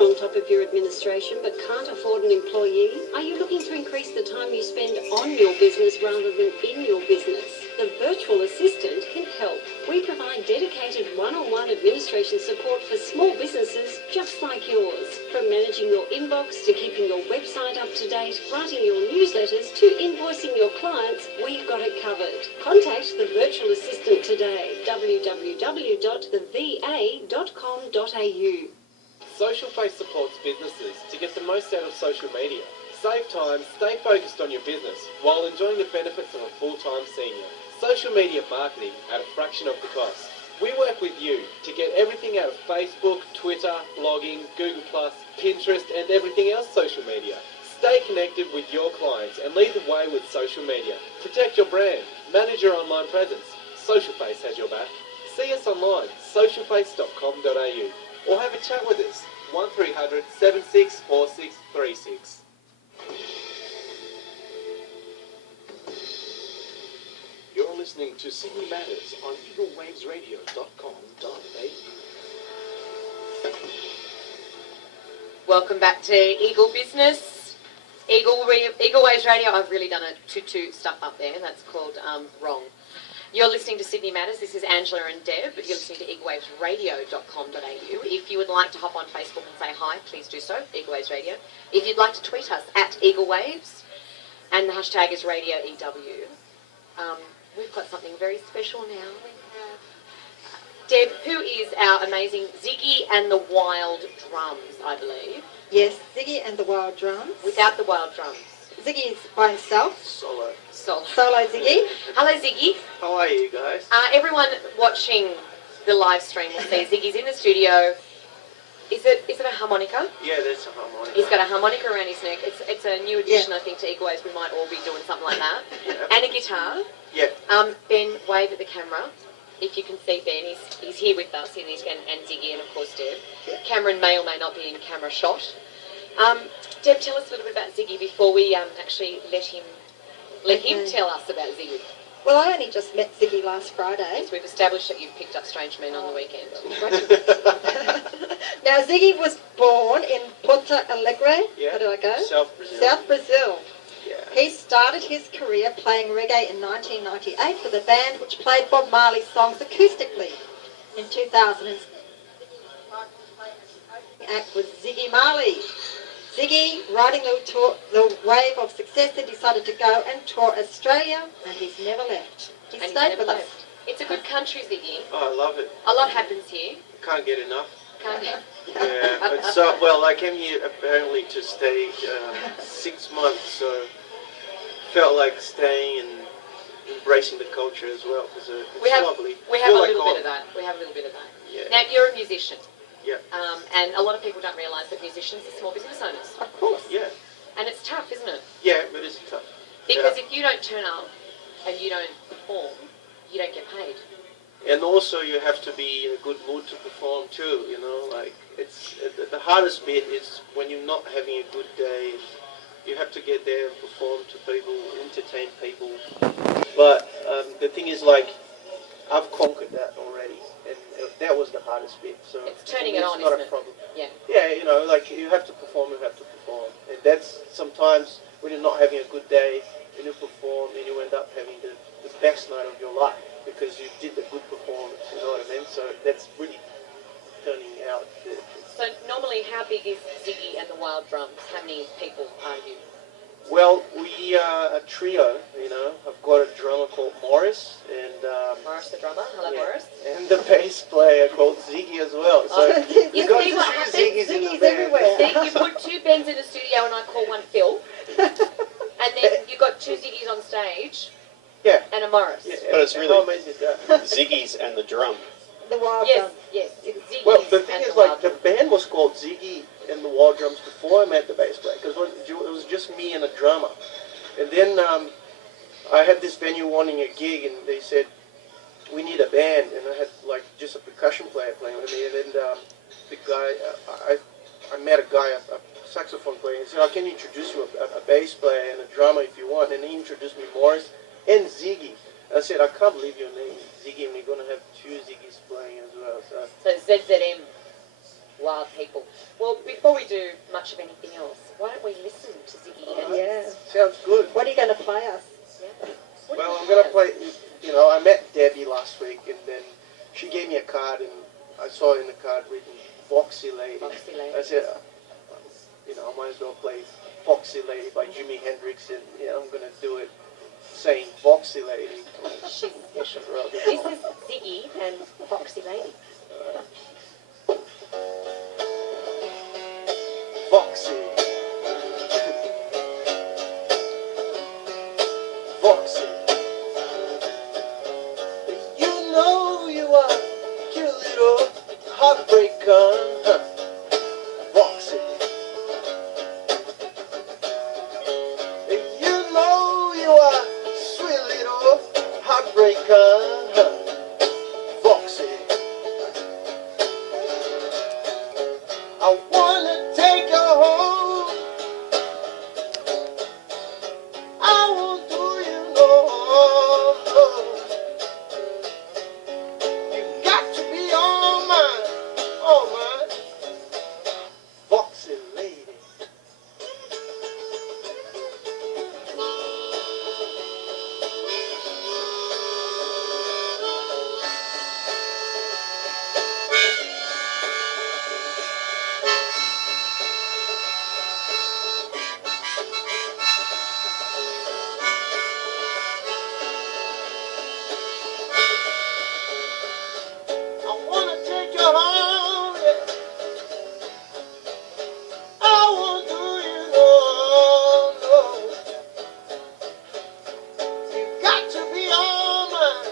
On top of your administration but can't afford an employee? Are you looking to increase the time you spend on your business rather than in your business? The virtual assistant can help. We provide dedicated one-on-one administration support for small businesses just like yours. From managing your inbox to keeping your website up to date, writing your newsletters to invoicing your clients, we've got it covered. Contact the virtual assistant today. www.theva.com.au. Social Face supports businesses to get the most out of social media. Save time, stay focused on your business while enjoying the benefits of a full-time senior. Social media marketing at a fraction of the cost. We work with you to get everything out of Facebook, Twitter, blogging, Google+, Pinterest and everything else social media. Stay connected with your clients and lead the way with social media. Protect your brand. Manage your online presence. Social Face has your back. See us online, socialface.com.au. Or have a chat with us, 1300 764636. You're listening to Sydney Matters on eaglewavesradio.com.au. Welcome back to Eagle Business. Eagle Waves Radio. I've really done a tutu stuff up there. That's called Wrong. You're listening to Sydney Matters. This is Angela and Deb. You're listening to eaglewavesradio.com.au. If you would like to hop on Facebook and say hi, please do so, Eagle Waves Radio. If you'd like to tweet us at Eagle Waves, and the hashtag is Radio EW. We've got something very special now. We have Deb, who is our amazing Ziggy and the Wild Drums, I believe. Yes, Ziggy and the Wild Drums. Without the wild drums. Ziggy is by himself. Solo. Solo Ziggy. Hello, Ziggy. How are you guys? Everyone watching the live stream will see Ziggy's in the studio. Is it a harmonica? Yeah, that's a harmonica. He's got a harmonica around his neck. It's a new addition, I think, to Eagle Waves. We might all be doing something like that. Yeah. And a guitar. Yeah. Ben, wave at the camera. If you can see Ben, he's here with us, and Ziggy, and of course Deb. Yeah. Cameron may or may not be in camera shot. Deb, tell us a little bit about Ziggy before we actually let him tell us about Ziggy. Well, I only just met Ziggy last Friday. Yes, we've established that you've picked up strange men on the weekend. Now, Ziggy was born in Porto Alegre. Yeah. Where did I go? South Brazil. South Brazil. Yeah. He started his career playing reggae in 1998 with a band which played Bob Marley's songs acoustically. In 2006, act was Ziggy Marley. Ziggy, riding the wave of success, he decided to go and tour Australia, and he's never left. He stayed with us. It's a good country, Ziggy. Oh, I love it. A lot happens here. Can't get enough. Can't you? Yeah, but so, well, I came here apparently to stay 6 months, so felt like staying and embracing the culture as well, because it's lovely. We have a little bit of that. Yeah. Now, you're a musician. Yeah. And a lot of people don't realise that musicians are small business owners. Of course. Yeah. And it's tough, isn't it? Yeah, it is tough. Because if you don't turn up and you don't perform, you don't get paid. And also you have to be in a good mood to perform too, you know, like it's the hardest bit is when you're not having a good day. You have to get there and perform to people, entertain people. But the thing is, like, I've conquered that already, and that was the hardest bit. So it's turning it on, not isn't a problem. Yeah. Yeah, you know, like you have to perform, and that's sometimes when you're not having a good day, and you perform, and you end up having the best night of your life because you did the good performance. You know what I mean? So that's really turning out. So normally, how big is Ziggy and the Wild Drums? How many people are you? Well, we are a trio, you know. I've got a drummer called Morris, and Morris the drummer. Hello, Morris. and the bass player called Ziggy as well. So you got see what two happens? Ziggies in the Ziggy's band. everywhere. See, you put two Bens in the studio, and I call one Phil, and then you got two Ziggies on stage, Yeah. and a Morris. Yeah, But it's how really amazing is that? Ziggy's and the drum. The Wild Yes, Drums. yes. It's Ziggy's Well, the thing and is, the like, Wild the Drums. band was called Ziggy and the Wild Drums before I met the bass player, because it was just me and a drummer. And then I had this venue wanting a gig, and they said, we need a band, and I had, like, just a percussion player playing with me, and then the guy, I met a guy, a saxophone player, and he said, I can introduce you a bass player and a drummer if you want, and he introduced me Morris and Ziggy. I said, I can't believe your name is Ziggy, and we're going to have two Ziggies playing as well. So ZZM, Wild People. Well, before do much of anything else, why don't we listen to Ziggy? And Yeah. Sounds good. What are you going to play us? What Well, do I'm you going to have? play, you know, I met Debbie last week, and then she gave me a card, and I saw in the card written Foxy Lady. Foxy Lady. I said, you know, I might as well play Foxy Lady by Jimi Hendrix, and yeah, I'm going to do it saying Foxy Lady. She's special. Right. This is Ziggy and Foxy Lady. Foxy. Foxy. You know you are cute little heartbreaker. Huh. Foxy. You know you are sweet little heartbreaker. Huh. Foxy. I wanna take her home. I won't do you no harm. You got to be all mine, Foxy lady. I wanna take you home, yeah. I won't do you no. You got to be all mine,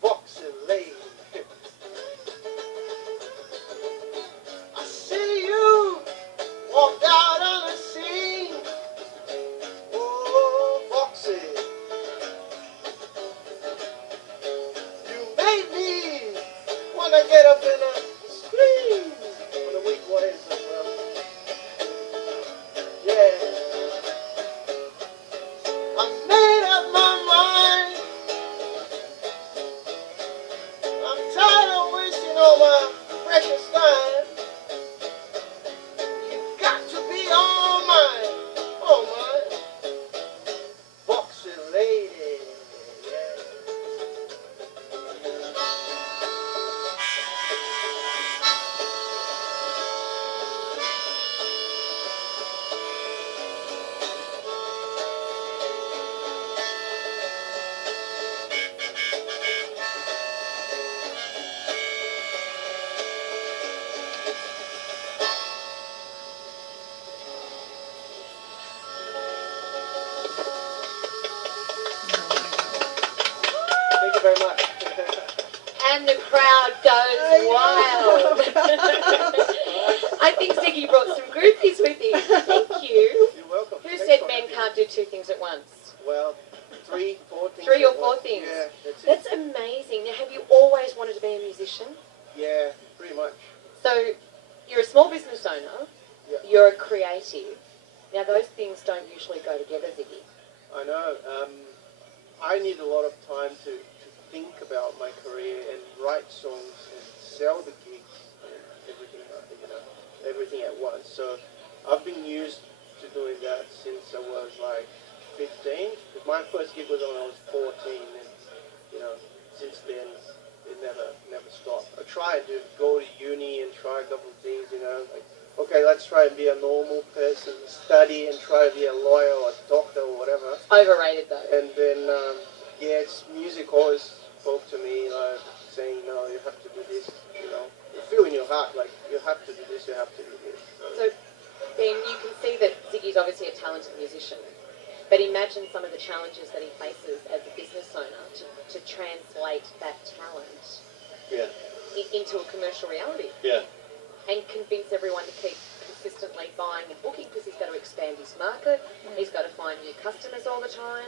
Foxy lady. I see you walk out on the scene, oh Foxy. You made me wanna get up in a scream on the weak ways of yeah. I made up my mind. I'm tired of wasting all my precious time. You got to be all mine, Foxy lady. Yeah. Thank you very much. And the crowd goes wild. I think Ziggy brought some groupies with him. Thank you. You're welcome. Who Thanks said for men having can't do two things at once? me. Well, 3, 4 things. 3 or at 4 once. things. Yeah, that's it. That's amazing. Now, have you always wanted to be a musician? Yeah, pretty much. So, you're a small business owner. Yeah. You're a creative. Now, those things don't usually go together, Ziggy. I know. I need a lot of time to think about my career and write songs and sell the gigs and everything, you know, everything at once. So I've been used to doing that since I was like 15. My first gig was when I was 14, and you know, since then it never stopped. I tried to go to uni and try a couple of things, you know, like okay, let's try and be a normal person, study and try to be a lawyer or a doctor or whatever. Overrated, though. And then, yeah, it's music always spoke to me, like saying, no, you have to do this, you know. You feel in your heart, like, you have to do this, you have to do this. So, then you can see that Ziggy's obviously a talented musician. But imagine some of the challenges that he faces as a business owner to translate that talent into a commercial reality. Yeah. And convince everyone to keep consistently buying and booking because he's got to expand his market. He's got to find new customers all the time.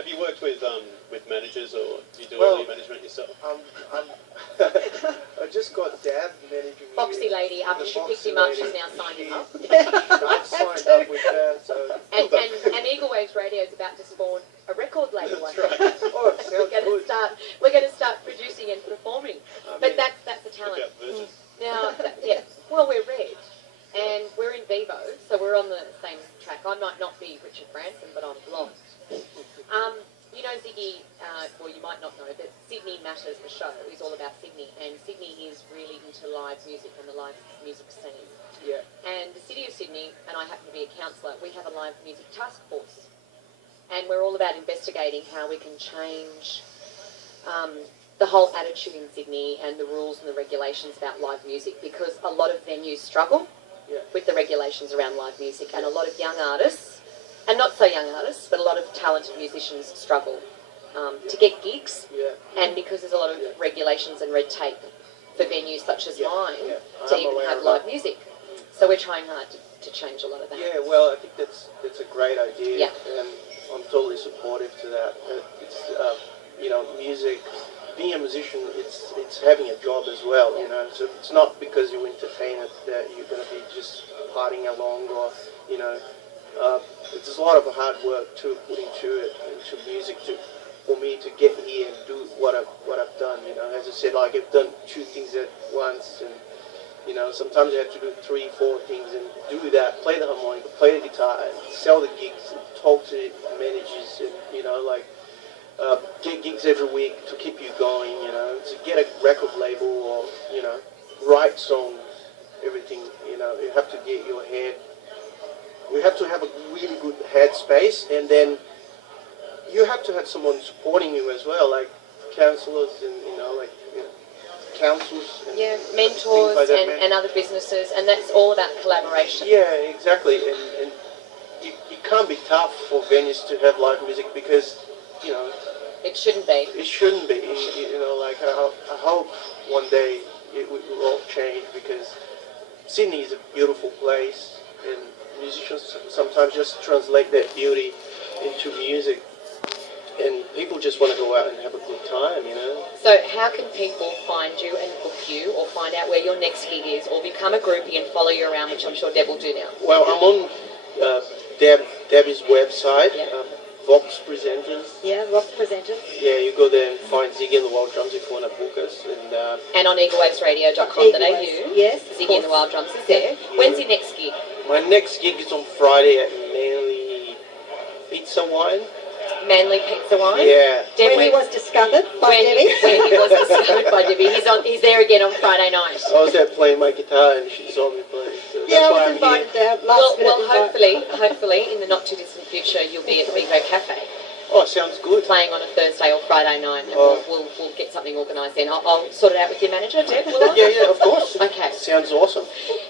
Have you worked with managers, or do you do Well, all your management yourself? I just got Dad managing me. Foxy lady, after The she picked Foxy him up, lady. she's now signed him up. I've signed up with her, so... And Eagle Waves Radio is about to spawn a record label. I think. Oh, it sounds good. We're going to start producing and performing. But that's a talent. Look out, Virgin. Now, yeah. Well, we're Red, and we're in Vivo, so we're on the same track. I might not be Richard Branson, but I'm blonde. You know, Ziggy, well, you might not know, but Sydney Matters, the show, is all about Sydney, and Sydney is really into live music and the live music scene. Yeah. And the City of Sydney, and I happen to be a councillor, we have a live music task force, and we're all about investigating how we can change the whole attitude in Sydney and the rules and the regulations about live music, because a lot of venues struggle with the regulations around live music, and a lot of young artists, and not so young artists, but a lot of talented musicians struggle to get gigs, and because there's a lot of regulations and red tape for venues such as mine to even have live music. So we're trying hard to change a lot of that. Yeah, well, I think that's a great idea, Yeah. and I'm totally supportive to that. It's you know, music, being a musician, it's having a job as well, you know. So it's not because you entertain it that you're going to be just partying along, or you know. It's a lot of hard work to put into music for me to get here and do what I've done. You know, as I said, like I've done 2 things at once, and you know, sometimes I have to do 3, 4 things and do that. Play the harmonica, play the guitar, and sell the gigs, and talk to managers, and you know, like get gigs every week to keep you going. You know, to get a record label, or you know, write songs, everything. You know, you have to get your head. We have to have a really good headspace, and then you have to have someone supporting you as well, like counsellors and councils and mentors like that, and other businesses, and that's all about collaboration. Yeah, exactly. And it can't be tough for venues to have live music, because you know it shouldn't be. It shouldn't be. You know, like I hope one day it will all change, because Sydney is a beautiful place, and musicians sometimes just translate that beauty into music, and people just want to go out and have a good time, you know. So how can people find you and book you, or find out where your next gig is, or become a groupie and follow you around, which I'm sure Deb will do now? Well, I'm on Debbie's website, Vox Presenters. Yeah, Vox Presenters. Yeah, you go there and find Ziggy and the Wild Drums if you want to book us. And on eaglewavesradio.com.au. Yes. Ziggy and the Wild Drums is there. When's your next gig? My next gig is on Friday at Manly Pizza Wine. Manly Pizza Wine? Yeah. When he was discovered by Debbie. When he was discovered by Debbie. He's there again on Friday night. I was there playing my guitar and she saw me play. So Yeah, that's I why was I'm invited here. there last minute. Well, hopefully, in the not too distant future, you'll be at the Big Red Cafe. Oh, sounds good. Playing on a Thursday or Friday night, and we'll get something organised then. I'll sort it out with your manager, Deb, will I? Yeah, of course. Okay. Sounds awesome.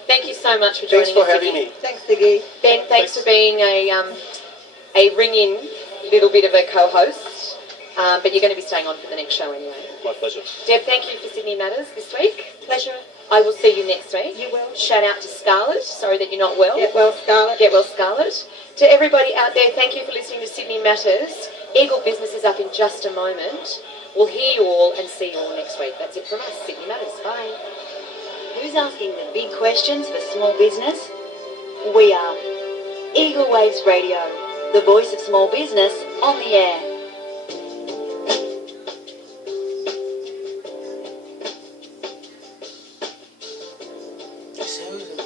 Thank you so much for joining us. Thanks for having Ziggy. me. Thanks, Ziggy. Ben, thanks for being a ring-in little bit of a co-host, but you're going to be staying on for the next show anyway. My pleasure. Deb, thank you for Sydney Matters this week. Pleasure. I will see you next week. You will. Shout out to Scarlett. Sorry that you're not well. Get well, Scarlett. Get well, Scarlett. To everybody out there, thank you for listening to Sydney Matters. Eagle Business is up in just a moment. We'll hear you all and see you all next week. That's it from us. Sydney Matters. Bye. Who's asking the big questions for small business? We are. Eagle Waves Radio, the voice of small business on the air. Susan.